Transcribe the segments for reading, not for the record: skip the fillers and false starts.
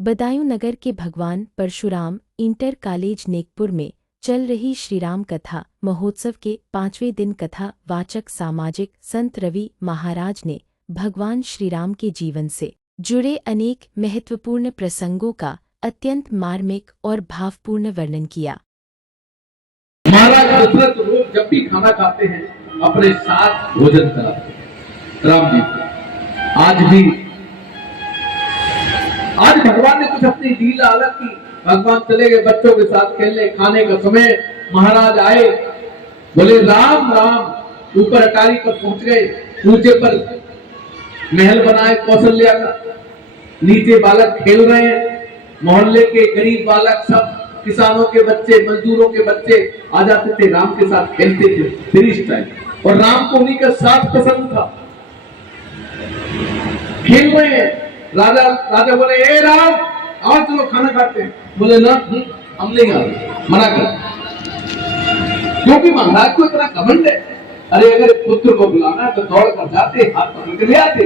बदायूं नगर के भगवान Parshuram inter college Nekpur में चल रही श्रीराम कथा महोत्सव के 5वें दिन कथा वाचक सामाजिक संत रवि महाराज ने भगवान श्रीराम के जीवन से जुड़े अनेक महत्वपूर्ण प्रसंगों का अत्यंत मार्मिक और भावपूर्ण वर्णन किया। महाराज दशरथ रोज जब भी खाना खाते हैं अपने साथ भोजन कराते हैं राम जी को। आज भगवान ने कुछ अपनी लीला अलग की। भगवान चले गए बच्चों के साथ खेलने, खाने का समय महाराज आए, बोले राम राम। ऊपर अटारी पर पहुंच गए, ऊंचे पर महल बनाए कौशल्या का, नीचे बालक खेल रहे हैं। मोहल्ले के गरीब बालक सब, किसानों के बच्चे, मजदूरों के बच्चे आ जाते थे, राम के साथ खेलते थे फ्री स्टाइल। और राम को उन्हीं का साथ पसंद था। खेल रहे हैं, राजा बोले ए राम आओ चलो खाना खाते हैं। बोले ना हम नहीं आ रहे, मना कर। क्योंकि महाराज को इतना घमंड है। अरे अगर पुत्र को बुलाना है तो दौड़ कर जाते, हाथ पकड़ के ले आते।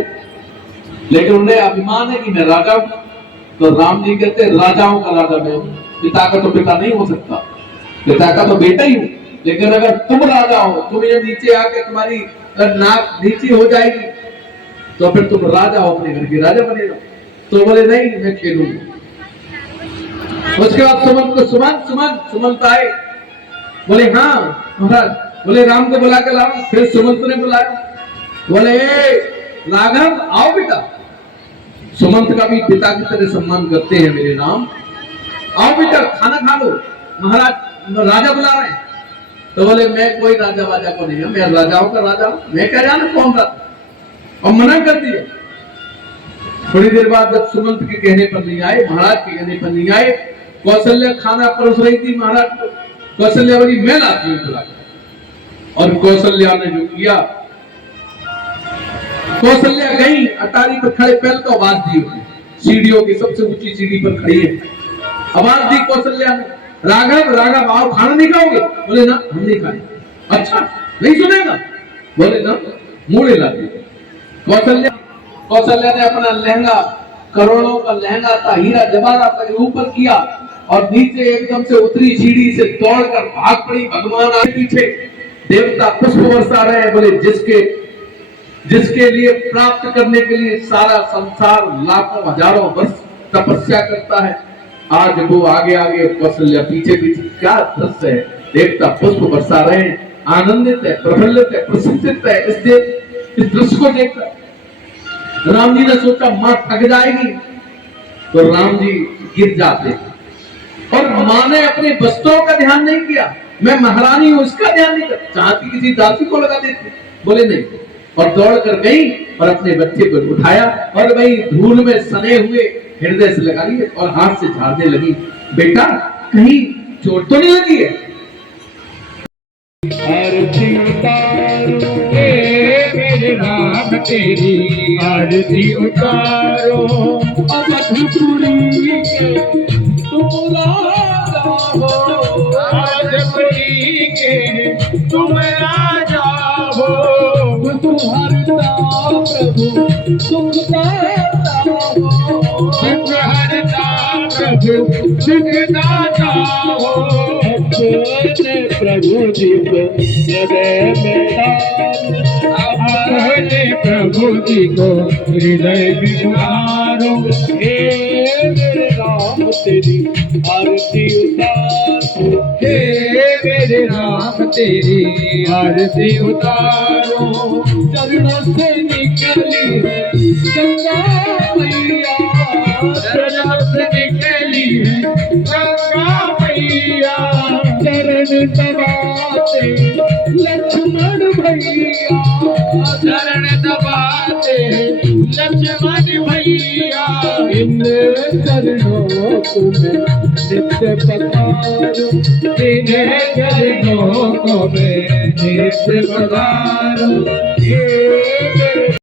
लेकिन उन्हें अभिमान है कि मैं राजा हूं। तो राम जी कहते राजाओं का राजा मैं हूं, पिता का तो पिता नहीं हो सकता, पिता का तो बेटा ही हूं। लेकिन अगर तुम राजा हो, तुम ये नीचे आके तुम्हारी नाक नीचे हो जाएगी तो फिर तुम राजा हो, अपने घर के राजा बनेगा। तो बोले नहीं मैं खेलूंगा। उसके बाद सुमंत आए, बोले हाँ महाराज। बोले राम को बुला के लाओ। फिर सुमंत ने बुलाया, बोले राघव आओ बेटा। सुमंत का भी पिता की तरह सम्मान करते हैं मेरे नाम। आओ बेटा खाना खा लो, महाराज राजा बुला रहे हैं। तो बोले मैं कोई राजा वाजा को नहीं हूं, मैं राजाओं का राजा हूं, मैं क्या जाना कौन राजा। और मना कर दिया। थोड़ी देर बाद जब सुमंत के कहने पर नहीं आए, महाराज के कहने पर नहीं आए, कौशल्या खाना परोस रही थी महाराज को। कौशल्या बोली मैं लाती हूं बुला। और कौशल्या ने जो किया, कौशल्या गई अटारी पर खड़े, पहले तो आवाज दी उसने, सीढ़ियों की सबसे ऊंची सीढ़ी पर खड़ी है। आवाज दी कौशल्या ने, राघव राघव आओ खाना नहीं खाओगे। बोले ना हम नहीं खाए। अच्छा नहीं सुनेगा। बोले ना मूड़े ला दिए। कौशल्या ने अपना लहंगा, करोड़ों का लहंगा था, हीरा जवाहरात का, ऊपर किया और नीचे एकदम से उतरी सीढ़ी से दौड़कर भाग पड़ी। भगवान आए पीछे, देवता पुष्प बरसा रहे हैं। बोले जिसके लिए प्राप्त करने के लिए सारा संसार लाखों हजारों वर्ष तपस्या करता है, आज वो आगे आगे, कौशल्या पीछे पीछे। क्या दृश्य है, देवता पुष्प बरसा रहे हैं, आनंदित है, प्रफुल्लित है, प्रसन्नित है। इस दृश्य को देखकर राम जी ने सोचा मां थक जाएगी, तो राम जी गिर जाते। और मां ने अपने वस्त्रों का ध्यान नहीं किया, मैं महारानी हूं इसका ध्यान नहीं किया, चाहती किसी दासी को लगा देती। बोले नहीं। और दौड़ कर गई और अपने बच्चे को उठाया और वही धूल में सने हुए हृदय से लगा लिए और हाथ से झाड़ने लगी। बेटा कहीं चोट तो नहीं लगी है। आरती उतारो मेरे राम तेरी आरती उतारो। अवधपुरी के तुम राजा हो, अवधपुरी के तुम राजा हो। तुम्हारा प्रभु सुखदाता हो, तुम्हारा प्रभु सुखदाता हो। प्रभु जी को हृदय में अपने प्रभु जी को हृदय में उतारो। हे मेरे राम तेरी आरती उतारो, हे मेरे राम तेरी आरती उतारो। चरणों से निकली है गंगा मैया, चरणों से निकली है गंगा मैया। चरण दबाते लक्ष्मण भैया, चरण दबाते लक्ष्मण भैया। इन चरणों को मैं नित्य पधारूं, इन चरणों को मैं नित्य पधारूं।